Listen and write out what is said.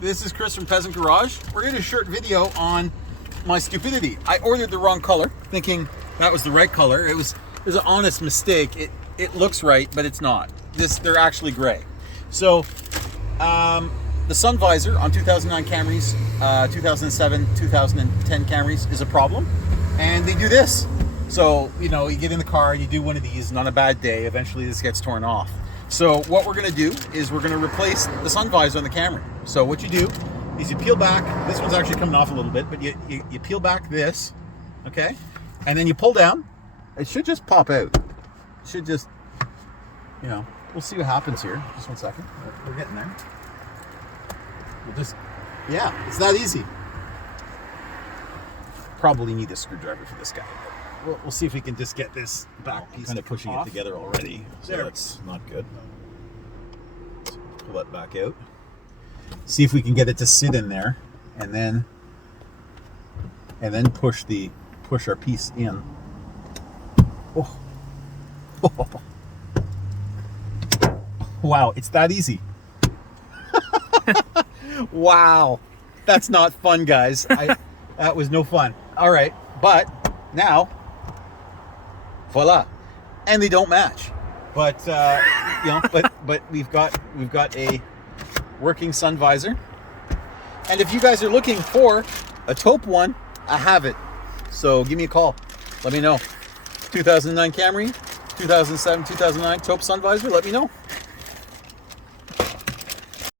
This is Chris from Peasant Garage. We're going to do a short video on my stupidity. I ordered the wrong color, thinking that was the right color. It was an honest mistake. It looks right, but it's not. They're actually gray. So the sun visor on 2009 Camrys, 2007, 2010 Camrys is a problem, and they do this. So, you know, you get in the car and you do one of these, and on a bad day, eventually this gets torn off. So what we're gonna do is we're gonna replace the sun visor on the Camry. So what you do is you peel back, this one's actually coming off a little bit, but you peel back this, okay? And then you pull down. It should just pop out. It should just, you know, we'll see what happens here. Just 1 second, we're getting there. We'll just, yeah, it's that easy. Probably need a screwdriver for this guy. We'll see if we can just get this back piece. Kind of pushing it together already, so There. that's not good. Pull that back out. See if we can get it to sit in there, and then push our piece in. Oh. Wow, it's that easy. Wow, that's not fun, guys. That was no fun. All right, but now, voila, and they don't match. But you know, but we've got a working sun visor, and if you guys are looking for a taupe one, I have it. So give me a call. Let me know. 2009 Camry, 2007, 2009 taupe sun visor. Let me know.